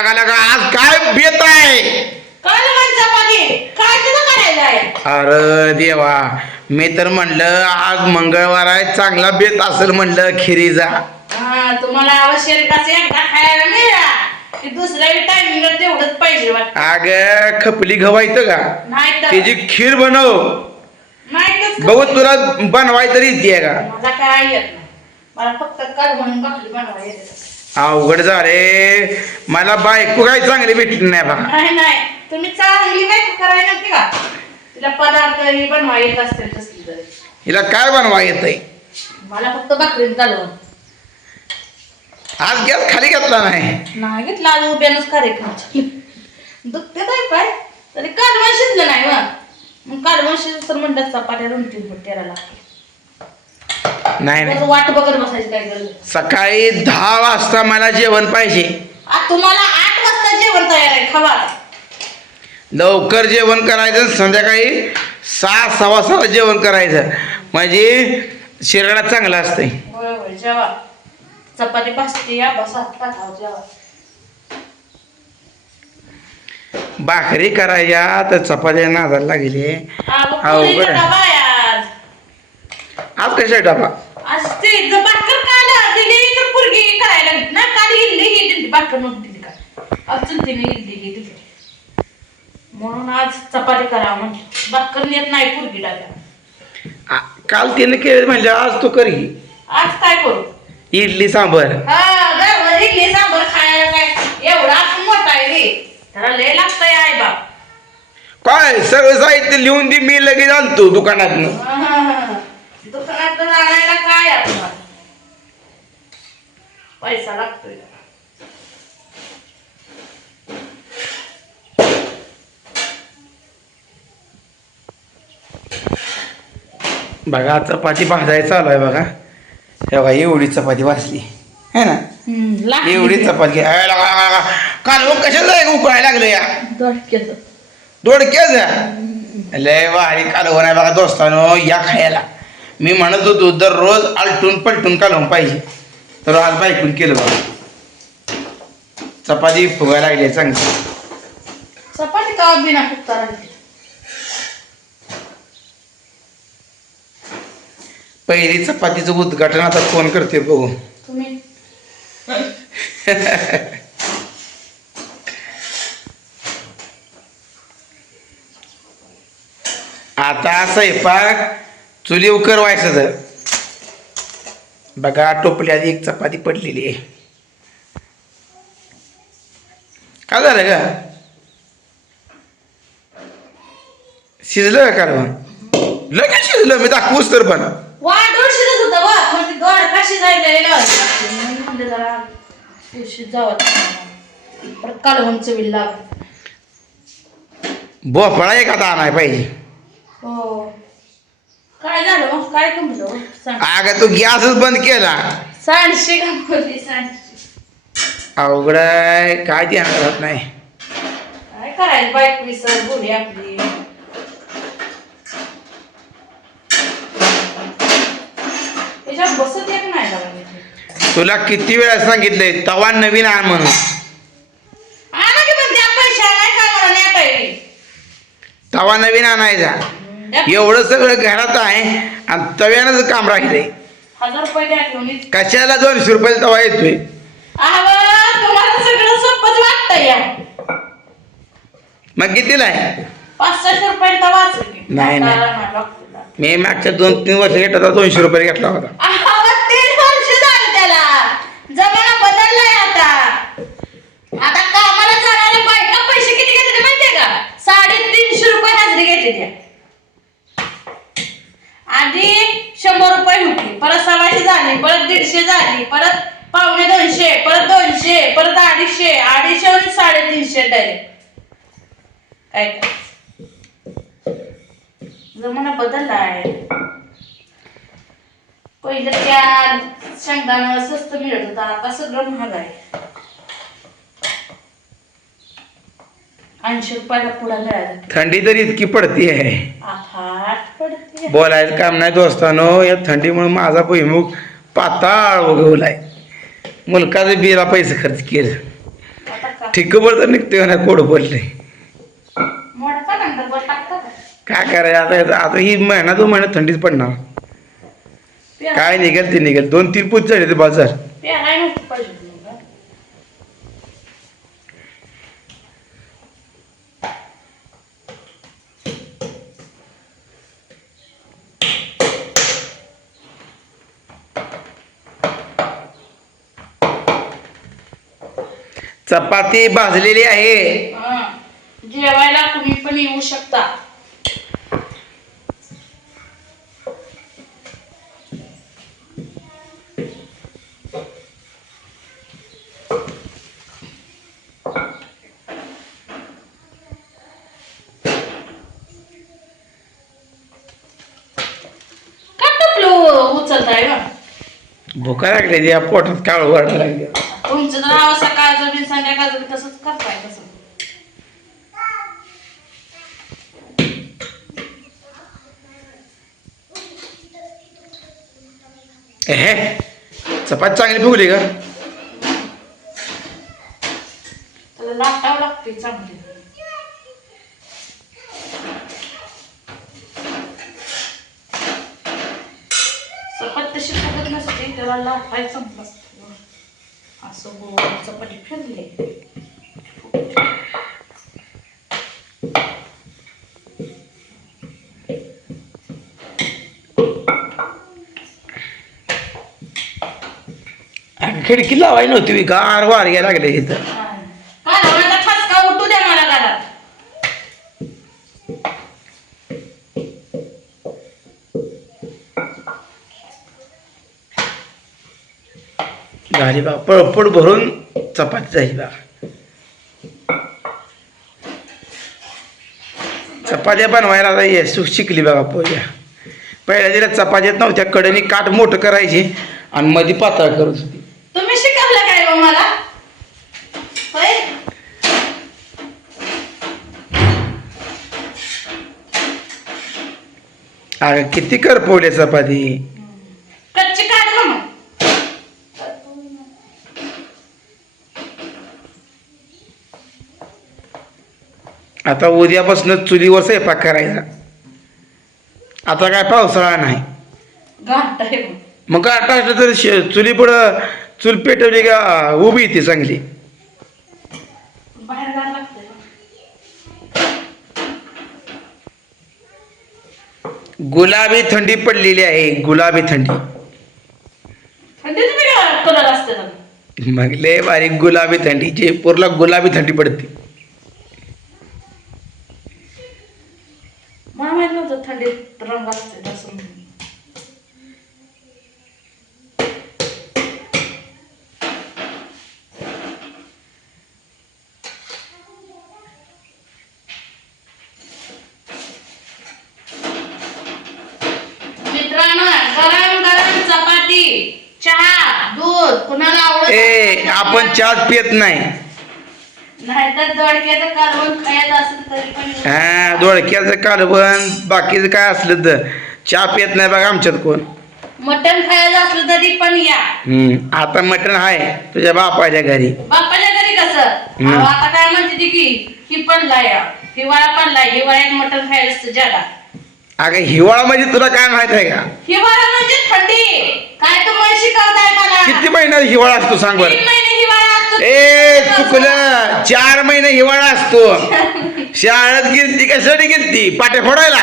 लगा लगा. आज काय बेत आहे? काय काय करायचं आहे? अरे देवा मी तर म्हणलं आज मंगळवार आहे चांगला बेत असेल म्हणलं खिरीचा. हा, तुम्हाला आवश्यक असं एकदा खायला मिळाला. की दुसऱ्या टायमिंगला तेवढंच पाहिजे वाटत. अग खपली गव्हायचं का? नाही तर. त्याची खीर बनव. बघू तुला बनवाय तरी येते का? मला काय येत नाही. मला फक्त काल म्हणून येते. अवघड जा रे मला बायको काय चांगली भेटली नाही बा. नाही नाही. तुम्ही चांगली नाही करायला नव्हती का? तिला पदार्थ हे बनवा येत असतील कसली तरी. हिला काय बनवा येतंय? मला फक्त कालवण. आज गॅस खाली घेतला नाही. नाही घेतलं आज उभ्यानंच कार्यक्रम दुखते काय पाय. तरी कालवण शिजलं नाही मग मग कालवण शिजलं तर म्हणतात चपात्या दोन तीन फूट तेरा लागते नाही नाही. वाट बघत बसायची काय गरज नाही. सकाळी दहा वाजता मला जेवण पाहिजे. आज तुम्हाला आठ वाजता जेवण तयार आहे खावा. लवकर जेवण करायचं संध्याकाळी सहा सव्वा सहा जेवण करायचं. म्हणजे शरीरात चांगलं असतंय. जेवा. चपाती भाजते या बसा पाठाव जेवा. भाकरी करायच्या तर चपात्या नादाला लागली. अहो, अवघड पुरीचा आहे. डबा आहे आज. आज कशा डबा? आज ते जर भाकर काल दिली तर पुरगी करायला लागली ना काल इडली ही दिली भाकर नव्हती दिली का आज तिने इडली ही दिली म्हणून आज चपाती करा म्हणजे भाकर नेत नाही पुरगी आ- काल तिने केलं म्हणजे आज तू करी आज काय करू? इडली सांबर. हा इडली सांबर खायला काय? एवढा मोठा आहे रे. त्याला लय लागतंय आई बाप. काय सगळं साहित्य लिहून दे मी लगेच आणतो दुकानातनं. आणायला काय आपल्याला पैसा लागतोय बघा चपाती भाजायला चालू आहे बघा. हे बघा एवढी चपाती भाजली. है ना? एवढी चपाती. काल मग कशाला उकळायला लागलं या? दोडक्याचं. दोडक्याच? लय भारी कालवण आहे बघा दोस्तानो या खायला. मी म्हणत होतो दररोज आलटून पलटून कालवून पाहिजे. तर आज बायकून केलं बघा. चपाती फुगायला लागली आहे चांगली. चपाती का बिना पहिली चपातीचं उद्घाटन आता फोन करते बघू. तुम्ही? आता स्वयंपाक चुलीव करवायचं तर बघा टोपल्यात एक चपाती पडलेली आहे. काय झालं का शिजलं का कारवण लगेच शिजलं? मी दाखवूच तर पण. एक आता आणाय पाहिजे. हो. काय झालं मग काय कमलं सांग. अगं तू गॅसच बंद केला. सांडशे अवघड आहे. काय ध्यान राहत नाही. काय करायचं बाईक विसर बोली आपली. त्याच्यात बसत येत नाही जरा नीट. तुला किती वेळा सांगितलंय तवा नवीन आण म्हणून. आणा की पण त्या पैशा नाही काय मला नेता येईल तवा नवीन आणायचा. एवढं सगळं घरात आहे आणि तव्यानंच काम राहिलंय हजार रुपये द्या घेऊन येते. कशाला दोनशे रुपये तवा येतोय अहो, तुम्हाला सगळं सोपंच वाटतं या मग कितीला आहे पाच सहाशे रुपये. नाही, नाही. मी मागच्या दोन तीन वर्ष घेतला होता दोनशे रुपये घेतला होता अहो, तीन वर्ष झालं त्याला जमाना बदललाय आता आता कामाला जाणाऱ्या बायका पैसे किती घेते माहितीये का साडेतीनशे रुपये हजेरी घेते त्या आधी शंभर रुपये होती परत सव्वाशे झाली परत दीडशे झाली परत पावणे दोनशे परत दोनशे परत अडीचशे अडीचशे आणि साडेतीनशे डायरेक्ट जमाना बदललाय पहिलं त्या शेंगदाणं स्वस्त मिळत होता आता सगळं महाग आहे. ऐंशी रुपयाला पुढा मिळाला. थंडी तर इतकी पडती आहे आठ पडते बोलायचं काम नाही दोस्तानो या थंडीमुळे माझा भुईमुग पाताळ उगवलाय. मुलकाचे बिला पैसे खर्च केलं. आता काय ठिक तर निघते ना कोड बोलले मोडता नंतर वर टाकता का? काय करायचं? आता आता ही महिना दोन महिना थंडीच पडणार. काय निघेल ते निघेल. दोन तीन पूज झाले ते बाजार. चपाती भाजलेली आहे. जेवायला तुम्ही पण येऊ शकता का टपलो उचलताय बा भुका लागली या पोटात काळ वाढायला लागली. तुमचं तर नाव सकाळचं बी संध्याकाळचं बी तसंच करताय तसं. हे चपाती चांगली फुगली का? त्याला लाटावं लागते चांगली. तशी फुगत नसते त्याला लाटायचं असतं. असं गोल चपाटी फिरले. खिडकी लावायला नव्हती मी गार वार घ्यायला लागले इथं. झाली बा पळपड भरून चपाती झाली बा चपात्या बनवायला आता ये सु शिकली बघा पोऱ्या पहिल्या दिल्या चपात्यात नव्हत्या कडेने काठ मोठं करायची आणि मध्ये पातळ करत होती तुम्ही शिकवलं काय मला? होय? अगं किती कर पोवल्या चपाती. कच्ची काढ ना मग आता उद्यापासून चुलीवर स्वयंपाक करायचा. आता काय पावसाळा नाही. आहे मग. असलं तर शे- चुली पुढं चूल पेटवली का उभी येते चांगली. बाहेर घाल लागतंय गुलाबी थंडी पडलेली आहे गुलाबी थंडी. असते मग? लय बारीक गुलाबी थंडी जयपूरला गुलाबी थंडी पडते मला माहीत नव्हतं थंडीत रंग असते तसं म्हणून. मित्रांनो गरम गरम चपाती चहा दूध कुणाला आवडत ए आपण चहाच पित नाही नाहीतर दोडक्याचं कालवण खायचं असेल तरी पण हा दोडक्याचं कालवण बाकीचं काय असलं तर चहा पित नाही बघा आमच्यात कोण. मटण खायचं असलं तरी पण या. हम्म, आता मटण आहे तुझ्या बापाच्या घरी. बाप्पाच्या घरी कसं? हम्म. अहो, आता काय म्हणते ती की ही पण हिवाळा पण लाय हिवाळ्यात मटण खायचं असतं ज्याला अगं हिवाळा म्हणजे तुला काय माहीत आहे का? हिवाळा म्हणजे थंडी. काय तुम्हाला शिकवताय मला. किती महिन्यात हिवाळा असतो सांग तीन बरं. महिने हिवाळा असतो ए चुकलं. चार महिने हिवाळा असतो. शाळेत गिरती कशासाठी गिरती पाट्या फोडायला?